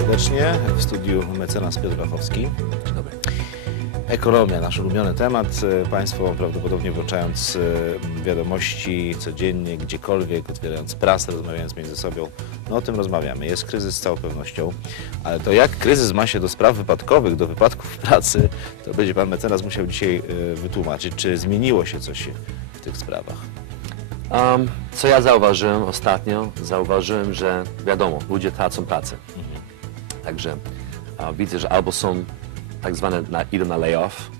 serdecznie. W studiu mecenas Piotr Rachowski. Dzień dobry. Ekonomia, nasz ulubiony temat. Państwo prawdopodobnie włączając e, wiadomości codziennie, gdziekolwiek, otwierając prasę, rozmawiając między sobą, no o tym rozmawiamy. Jest kryzys z całą pewnością, ale to jak kryzys ma się do spraw wypadkowych, do wypadków pracy, to będzie Pan mecenas musiał dzisiaj e, wytłumaczyć, czy zmieniło się coś w tych sprawach. Um, co ja zauważyłem ostatnio? Zauważyłem, że wiadomo, ludzie tracą pracę. Także widzę, że albo są tak zwane, na, idą na layoff,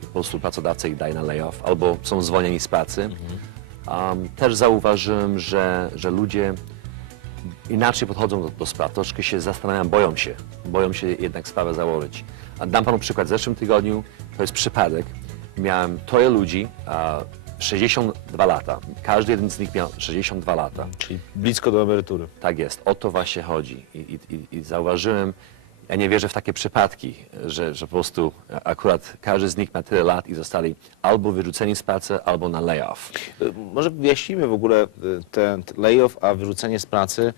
po prostu pracodawca ich daje na layoff, albo są zwolnieni z pracy. Um, też zauważyłem, że, że ludzie inaczej podchodzą do, do spraw, troszkę się zastanawiają, boją się, boją się jednak sprawę założyć. A dam panu przykład, w zeszłym tygodniu, to jest przypadek, miałem troje ludzi, a 62 lata, każdy jeden z nich miał 62 lata. Czyli blisko do emerytury. Tak jest, o to właśnie chodzi. I, i, i- zauważyłem, ja nie wierzę w takie przypadki, że, że po prostu akurat każdy z nich ma tyle lat i zostali albo wyrzuceni z pracy, albo na layoff. E, Może wyjaśnijmy w ogóle e, ten layoff, a wyrzucenie z pracy.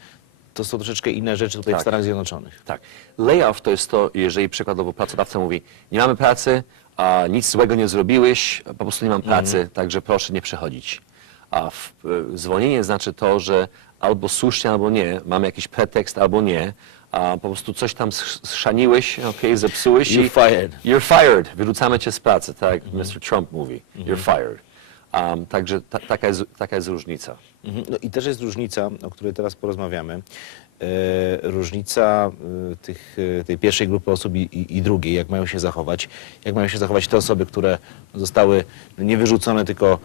To są troszeczkę inne rzeczy tutaj w Tak. Stanach Zjednoczonych. Tak. Layoff to jest to, jeżeli przykładowo pracodawca mówi, nie mamy pracy, a nic złego nie zrobiłeś, po prostu nie mam pracy, także proszę nie przychodzić. A w, e, zwolnienie znaczy to, że albo słusznie, albo nie, mamy jakiś pretekst, albo nie, a po prostu coś tam sch- schrzaniłeś, okej, zepsułeś You're i... fired. You're fired. Wyrzucamy cię z pracy, tak jak Mr. Trump mówi. You're fired. Um, także ta, taka, jest, taka jest różnica. Mhm. No i też jest różnica, o której teraz porozmawiamy. E, różnica e, tych, e, tej pierwszej grupy osób i, i, i drugiej, jak mają się zachować. Jak mają się zachować te osoby, które zostały nie wyrzucone, tylko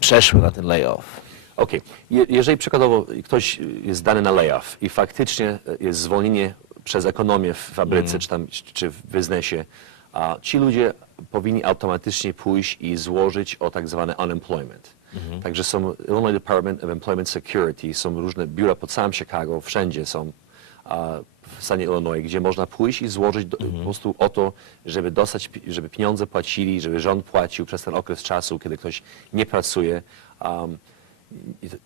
przeszły na ten layoff. Okej, Je- jeżeli przykładowo ktoś jest dany na layoff i faktycznie jest zwolnienie przez ekonomię w fabryce czy, tam, czy w biznesie, a ci ludzie powinni automatycznie pójść i złożyć o tak zwany unemployment. Także są Illinois Department of Employment Security, są różne biura po całym Chicago, wszędzie są a, w stanie Illinois, gdzie można pójść i złożyć do, po prostu o to, żeby dostać, żeby pieniądze płacili, żeby rząd płacił przez ten okres czasu, kiedy ktoś nie pracuje. Um,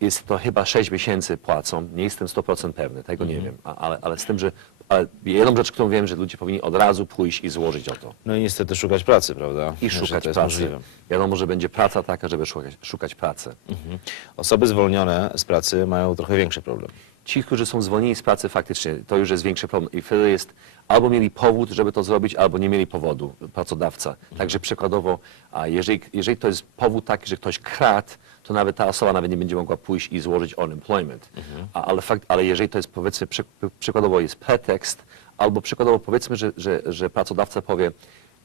jest to chyba 6 miesięcy płacą, nie jestem 100% pewny, tego nie wiem, ale, ale z tym, że ale jedną rzecz, którą wiem, że ludzie powinni od razu pójść i złożyć o to. No i niestety szukać pracy, prawda? I Że szukać to jest pracy. możliwe. Wiadomo, że będzie praca taka, żeby szukać, szukać pracy. Mhm. Osoby zwolnione z pracy mają trochę większy problem. Ci, którzy są zwolnieni z pracy faktycznie, to już jest większy problem. I wtedy jest albo mieli powód, żeby to zrobić, albo nie mieli powodu, pracodawca. Także przykładowo, a jeżeli, jeżeli to jest powód taki, że ktoś kradł, to nawet ta osoba nawet nie będzie mogła pójść i złożyć unemployment. A, ale, fakt, ale jeżeli to jest powiedzmy, przy, przykładowo jest pretekst, albo przykładowo powiedzmy, że, że, że pracodawca powie,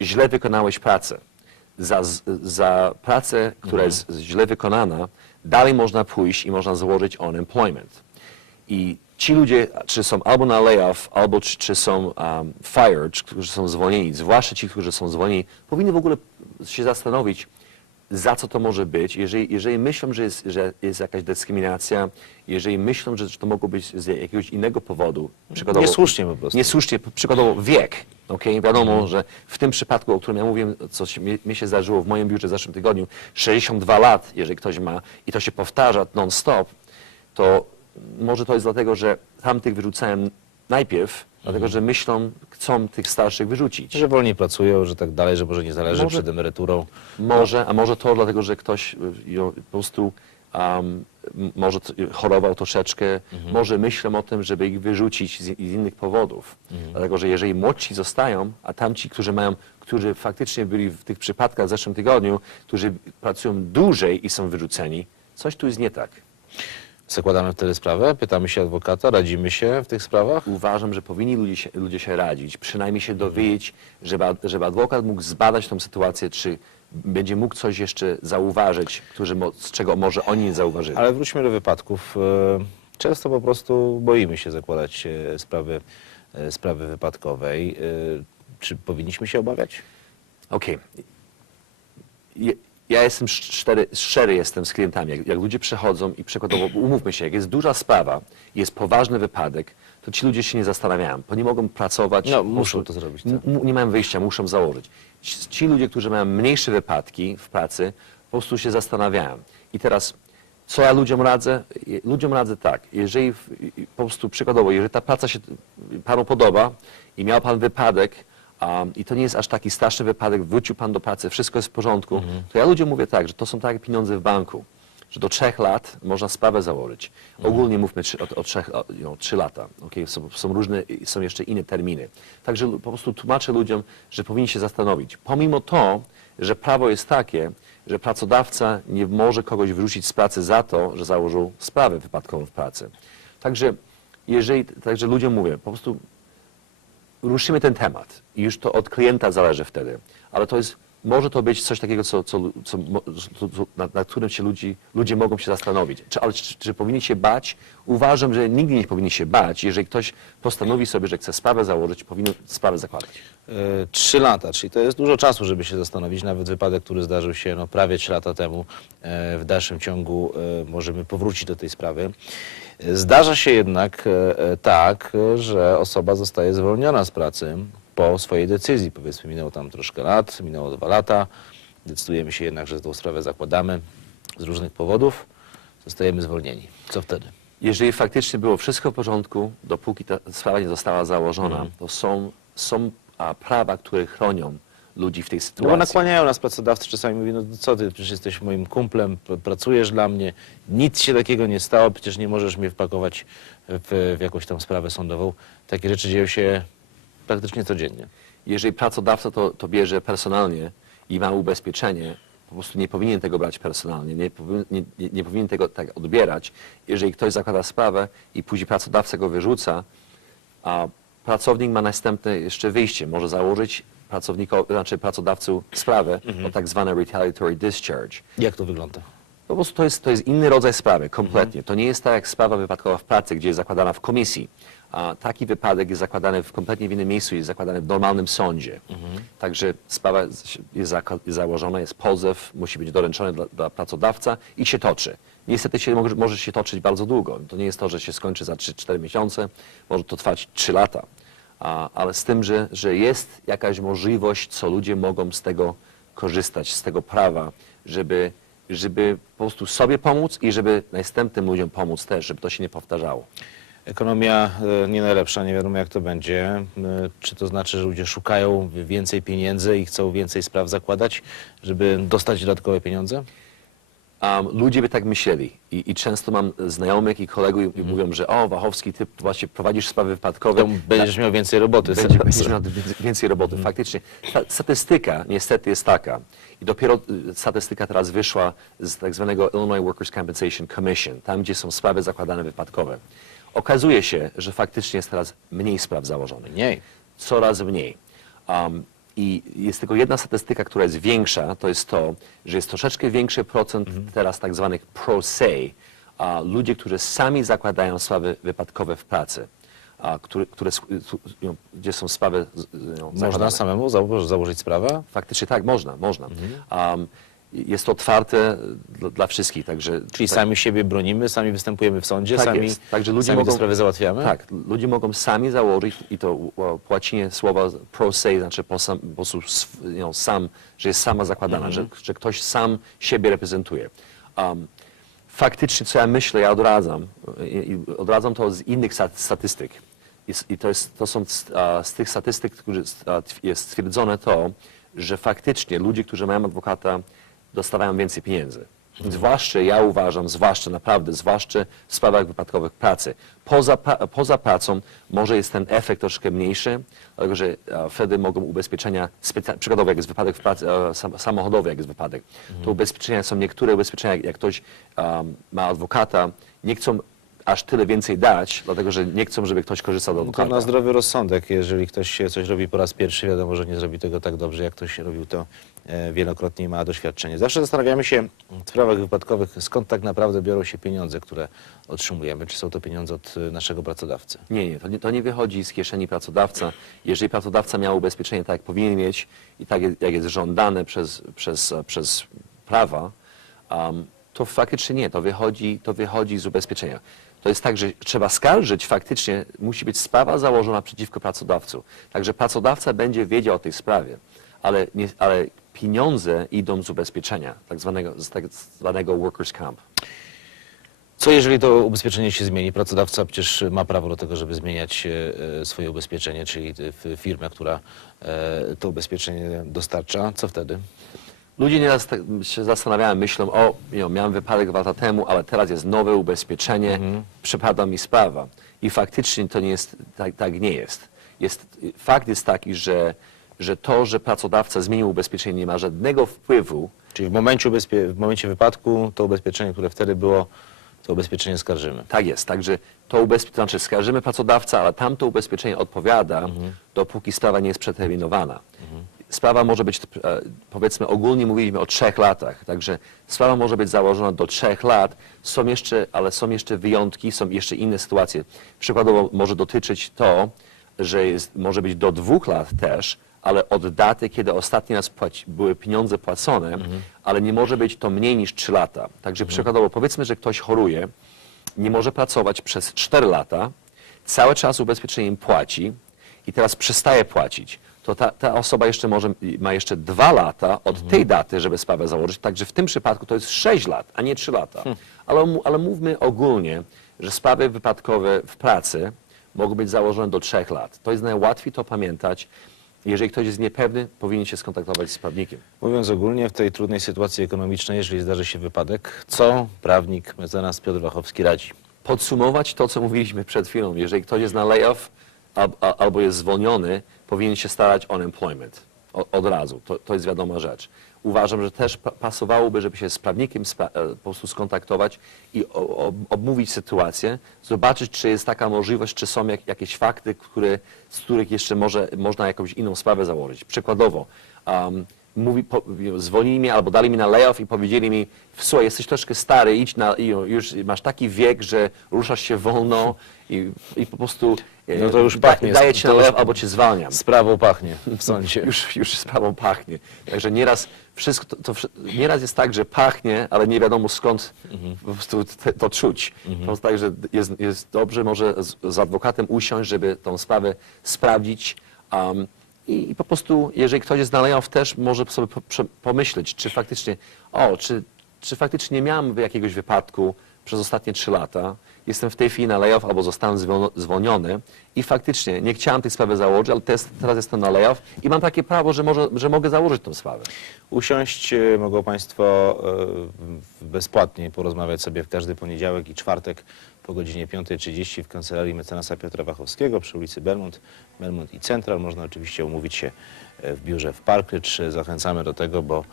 źle wykonałeś pracę. Za, za pracę, która jest źle wykonana, dalej można pójść i można złożyć unemployment. I ci ludzie, czy są albo na layoff, albo czy, czy są um, fired, którzy są zwolnieni, zwłaszcza ci, którzy są zwolnieni, powinni w ogóle się zastanowić, za co to może być. Jeżeli, jeżeli myślą, że jest, że jest jakaś dyskryminacja, jeżeli myślą, że to mogło być z jakiegoś innego powodu, przykładowo, Niesłusznie po prostu. Niesłusznie, przykładowo wiek. Okay? Wiadomo, że w tym przypadku, o którym ja mówiłem, co się, mi, mi się zdarzyło w moim biurze w zeszłym tygodniu, 62 lat, jeżeli ktoś ma i to się powtarza non-stop, to może to jest dlatego, że tamtych wyrzucałem najpierw, dlatego że myślą, chcą tych starszych wyrzucić. Że wolniej pracują, że tak dalej, że może nie zależy Może- przed emeryturą. Może, a może to dlatego, że ktoś y, po prostu m- może t- chorował troszeczkę, może myślą o tym, żeby ich wyrzucić z, z innych powodów. Dlatego, że jeżeli młodsi zostają, a tamci, którzy mają, którzy faktycznie byli w tych przypadkach w zeszłym tygodniu, którzy pracują dłużej i są wyrzuceni, coś tu jest nie tak. Zakładamy wtedy sprawę, pytamy się adwokata, radzimy się w tych sprawach. Uważam, że powinni ludzie się, ludzie się radzić, przynajmniej się dowiedzieć, żeby, żeby adwokat mógł zbadać tą sytuację, czy będzie mógł coś jeszcze zauważyć, którzy, z czego może oni nie zauważyli. Ale wróćmy do wypadków. E, Często po prostu boimy się zakładać e, sprawy, e, sprawy wypadkowej. Czy powinniśmy się obawiać? Okej. Je- Ja jestem szczery, szczery jestem z klientami. Jak, jak ludzie przychodzą i przykładowo, umówmy się, jak jest duża sprawa, jest poważny wypadek, to ci ludzie się nie zastanawiają, bo nie mogą pracować. No, muszą to zrobić, tak. Nie mają wyjścia, muszą założyć. Ci, ci ludzie, którzy mają mniejsze wypadki w pracy, po prostu się zastanawiają. I teraz Co ja ludziom radzę? Ludziom radzę tak, jeżeli po prostu przykładowo, jeżeli ta praca się panu podoba i miał pan wypadek um, i to nie jest aż taki straszny wypadek, wrócił pan do pracy, wszystko jest w porządku, to ja ludziom mówię tak, że to są takie pieniądze w banku, że do trzech lat można sprawę założyć. Ogólnie mówmy trzy, o, o trzech, o, know, trzy lata. Okay? Są, są różne, są jeszcze inne terminy. Także po prostu tłumaczę ludziom, że powinni się zastanowić. Pomimo to, że prawo jest takie, że pracodawca nie może kogoś wyrzucić z pracy za to, że założył sprawę wypadkową w pracy. Także, jeżeli, także ludziom mówię, po prostu ruszymy ten temat i już to od klienta zależy wtedy. Ale to jest, może to być coś takiego, co, co, co, co, nad, nad którym się ludzi, ludzie mogą się zastanowić. Czy, ale czy, czy powinni się bać? Uważam, że nigdy nie powinni się bać. Jeżeli ktoś postanowi sobie, że chce sprawę założyć, powinien sprawę zakładać. E, Trzy lata, czyli to jest dużo czasu, żeby się zastanowić. Nawet wypadek, który zdarzył się no, prawie trzy lata temu, e, w dalszym ciągu e, możemy powrócić do tej sprawy. Zdarza się jednak e, e, tak, że osoba zostaje zwolniona z pracy po swojej decyzji. Powiedzmy, minęło tam troszkę lat, minęło dwa lata. Decydujemy się jednak, że tą sprawę zakładamy z różnych powodów. Zostajemy zwolnieni. Co wtedy? Jeżeli faktycznie było wszystko w porządku, dopóki ta sprawa nie została założona, Mhm. to są, są a, prawa, które chronią ludzi w tej No bo sytuacji. nakłaniają nas pracodawcy, czasami mówią, no co ty, przecież jesteś moim kumplem, pr- pracujesz dla mnie, nic się takiego nie stało, przecież nie możesz mnie wpakować w, w jakąś tam sprawę sądową. Takie rzeczy dzieją się praktycznie codziennie. Jeżeli pracodawca to, to bierze personalnie i ma ubezpieczenie, po prostu nie powinien tego brać personalnie, nie, nie, nie powinien tego tak odbierać. Jeżeli ktoś zakłada sprawę i później pracodawca go wyrzuca, a pracownik ma następne jeszcze wyjście. Może założyć pracownikowi, znaczy pracodawcu sprawę o tak zwane retaliatory discharge. Jak to wygląda? Po prostu to jest, to jest inny rodzaj sprawy, kompletnie. To nie jest tak jak sprawa wypadkowa w pracy, gdzie jest zakładana w komisji. A taki wypadek jest zakładany w kompletnie w innym miejscu, jest zakładany w normalnym sądzie. Także sprawa jest, jest założona, jest pozew, musi być doręczony dla, dla pracodawca i się toczy. Niestety się, może, może się toczyć bardzo długo. To nie jest to, że się skończy za 3-4 miesiące, może to trwać 3 lata. A, ale z tym, że, że jest jakaś możliwość, co ludzie mogą z tego korzystać, z tego prawa, żeby, żeby po prostu sobie pomóc i żeby następnym ludziom pomóc też, żeby to się nie powtarzało. Ekonomia e, nie najlepsza, nie wiadomo jak to będzie. E, Czy to znaczy, że ludzie szukają więcej pieniędzy i chcą więcej spraw zakładać, żeby dostać dodatkowe pieniądze? Um, ludzie by tak myśleli I, i często mam znajomych i kolegów i, Mhm. mówią, że o, Wachowski, ty właśnie prowadzisz sprawy wypadkowe. To będziesz miał więcej roboty. Będzie, będziesz miał więcej- więcej Mhm. roboty. Faktycznie. Ta statystyka niestety jest taka. I dopiero y, statystyka teraz wyszła z tak zwanego Illinois Workers' Compensation Commission, tam gdzie są sprawy zakładane wypadkowe. Okazuje się, że faktycznie jest teraz mniej spraw założonych. Mniej. Coraz mniej. Um, I jest tylko jedna statystyka, która jest większa, to jest to, że jest troszeczkę większy procent teraz tak zwanych pro se, a ludzie, którzy sami zakładają sprawy wypadkowe w pracy, a, które, które, gdzie są sprawy Można zakładane. samemu zało- założyć sprawę? Faktycznie tak, można, można. Mhm. Um, jest to otwarte dla, dla wszystkich, także... Czyli tak- sami siebie bronimy, sami występujemy w sądzie, tak sami, jest. Także ludzie sami mogą, te sprawy załatwiamy? Tak, ludzie mogą sami założyć i to po łacinie słowa pro se, znaczy po, sam, po prostu sw- you know, sam, że jest sama zakładana, że, że ktoś sam siebie reprezentuje. Um, faktycznie, co ja myślę, ja odradzam, i, i odradzam to z innych sta- statystyk. I, i to, jest, to są z, a, z tych statystyk, które jest stwierdzone to, że faktycznie ludzie, którzy mają adwokata, dostawają więcej pieniędzy. Zwłaszcza, ja uważam, zwłaszcza naprawdę, zwłaszcza w sprawach wypadkowych pracy. Poza, poza pracą może jest ten efekt troszkę mniejszy, dlatego że wtedy mogą ubezpieczenia, przykładowo jak jest wypadek w pracy, sam, samochodowy, jak jest wypadek, to ubezpieczenia są niektóre ubezpieczenia, jak ktoś ma adwokata, nie chcą aż tyle więcej dać, dlatego że nie chcą, żeby ktoś korzystał do No To adwokata. na zdrowy rozsądek. Jeżeli ktoś coś robi po raz pierwszy, wiadomo, że nie zrobi tego tak dobrze, jak ktoś robił to e, wielokrotnie i ma doświadczenie. Zawsze zastanawiamy się w sprawach wypadkowych, skąd tak naprawdę biorą się pieniądze, które otrzymujemy. Czy są to pieniądze od e, naszego pracodawcy? Nie, nie to, nie, to nie wychodzi z kieszeni pracodawca. Jeżeli pracodawca miał ubezpieczenie tak, jak powinien mieć i tak, jak jest żądane przez, przez, przez prawa, um, to faktycznie nie, to wychodzi, to wychodzi z ubezpieczenia. To jest tak, że trzeba skarżyć, faktycznie musi być sprawa założona przeciwko pracodawcu. Także pracodawca będzie wiedział o tej sprawie, ale, nie, ale pieniądze idą z ubezpieczenia, tak zwanego, z tak zwanego workers' comp. Co jeżeli to ubezpieczenie się zmieni? Pracodawca przecież ma prawo do tego, żeby zmieniać e, swoje ubezpieczenie, czyli firmę, która e, to ubezpieczenie dostarcza. Co wtedy? Ludzie nieraz tak się zastanawiają, myślą, o, you know, miałem wypadek dwa lata temu, ale teraz jest nowe ubezpieczenie, przypada mi sprawa. I faktycznie to nie jest, tak, tak nie jest. jest. Fakt jest taki, że, że to, że pracodawca zmienił ubezpieczenie nie ma żadnego wpływu Czyli w momencie, w momencie wypadku to ubezpieczenie, które wtedy było, to ubezpieczenie skarżymy. Tak jest, także to ubezpieczenie, znaczy skarżymy pracodawcę, ale tamto ubezpieczenie odpowiada, dopóki sprawa nie jest przeterminowana. Sprawa może być, e, powiedzmy, ogólnie mówiliśmy o trzech latach, także sprawa może być założona do trzech lat, są jeszcze, ale są jeszcze wyjątki, są jeszcze inne sytuacje. Przykładowo może dotyczyć to, że jest, może być do dwóch lat też, ale od daty, kiedy ostatni raz płaci, były pieniądze płacone, ale nie może być to mniej niż trzy lata. Także przykładowo powiedzmy, że ktoś choruje, nie może pracować przez 4 lata, cały czas ubezpieczenie im płaci i teraz przestaje płacić, to ta, ta osoba jeszcze może, ma jeszcze dwa lata od tej daty, żeby sprawę założyć. Także w tym przypadku to jest 6 lat, a nie 3 lata. Ale, mu- ale mówmy ogólnie, że sprawy wypadkowe w pracy mogą być założone do 3 lat. To jest najłatwiej to pamiętać. Jeżeli ktoś jest niepewny, powinien się skontaktować z prawnikiem. Mówiąc ogólnie, w tej trudnej sytuacji ekonomicznej, jeżeli zdarzy się wypadek, co prawnik, mecenas Piotr Wachowski radzi? podsumować to, co mówiliśmy przed chwilą. Jeżeli ktoś jest na layoff albo jest zwolniony, powinien się starać o employment od razu. To, to jest wiadoma rzecz. Uważam, że też pa- pasowałoby, żeby się z prawnikiem e, po prostu skontaktować i o, o, obmówić sytuację, zobaczyć, czy jest taka możliwość, czy są jak, jakieś fakty, które, z których jeszcze może, można jakąś inną sprawę założyć. Przykładowo, um, mówi, po, zwolnili mnie albo dali mi na layoff i powiedzieli mi, słuchaj, jesteś troszkę stary, idź na, już masz taki wiek, że ruszasz się wolno i, i po prostu e, No to już da, pachnie. daję na layoff albo cię zwalniam. Sprawą pachnie w sądzie. Już, już sprawą pachnie. Także nieraz wszystko, to, to, nieraz jest tak, że pachnie, ale nie wiadomo skąd po prostu te, to czuć. To jest tak, że jest, jest dobrze może z, z adwokatem usiąść, żeby tą sprawę sprawdzić. Um, i, I po prostu, jeżeli ktoś jest na layoff, też może sobie pomyśleć, czy faktycznie, o, czy, czy faktycznie nie miałem jakiegoś wypadku przez ostatnie trzy lata, jestem w tej chwili na layoff albo zostałem zwolniony i faktycznie nie chciałem tej sprawy założyć, ale teraz, teraz jestem na layoff i mam takie prawo, że, może, że mogę założyć tą sprawę. Usiąść e, mogą Państwo e, bezpłatnie porozmawiać sobie w każdy poniedziałek i czwartek po godzinie 5.30 w kancelarii mecenasa Piotra Wachowskiego przy ulicy Belmont, Belmont i Central. Można oczywiście umówić się e, w biurze w Parkridge. Zachęcamy do tego, bo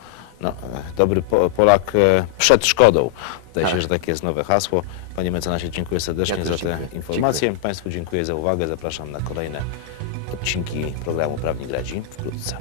no, e, dobry po, Polak e, przed szkodą. Wydaje się, Tak. że takie jest nowe hasło. Panie mecenasie, dziękuję serdecznie Ja za te dziękuję. informacje. Państwu dziękuję za uwagę. Zapraszam na kolejne odcinki programu Prawnik Radzi wkrótce.